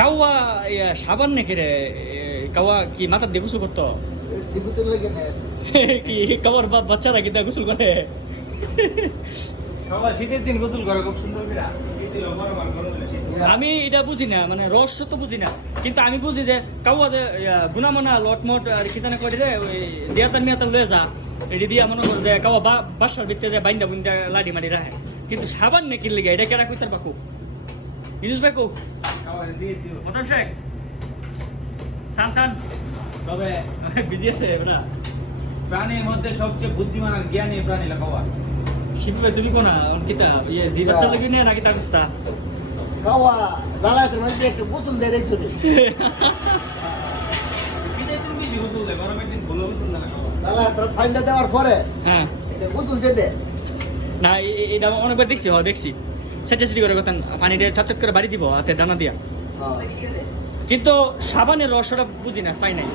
কাওয়া সাবান নাকি রে? কাওয়া কি মাথার দিয়ে গোসল করতো? কি কাওয়ার বাচ্চারা কি গোসল করে? শীতের দিন গোসল করে খুব সুন্দর করে। আমি এটা বুঝি না, মানে রহস্য তো বুঝি না, কিন্তু আমি বুঝি যে কাওয়া যে গুনামনা লটমট আর কিতানে করে রে ওই দেয়াতার মিয়াতার লয়ে যা এটি দিয়া মনে করে যে কাওয়া বাসার ভিতরে যে বাইন্দা বুন্দা লাডি মারি রাখে, কিন্তু সাবান নাকি লিগে এটা কেরা কইতার বাকু ইউজ বাকু মতন শেখ সান সান তবে বিজি আছে ওরা। প্রাণীর মধ্যে সবচেয়ে বুদ্ধিমান আর জ্ঞানী প্রাণী কাওয়া। শিববে তুমি কোনা কিতা ইয়ে জি বাচ্চা লাগি না নাকি তাবিস্তা কাওয়া জালাতের মধ্যে একটু গোসল দিয়ে দেখছো নি? শীতের দিন বেশি গোসল দেয়, গরমের দিন ভুলো গোসল দেয় না কাওয়া। জালাতের ফাইন্ডা দেওয়ার পরে হ্যাঁ এটা গোসল দিয়ে দে। না এটা অনেকবার দেখছি, দেখছি সেচেসরি করে কথা পানিটা ছাট করে বাড়ি দিব হাতে দানা দিয়া, হ্যাঁ। কিন্তু সাবানের রসটা বুঝি না, পাই নাই।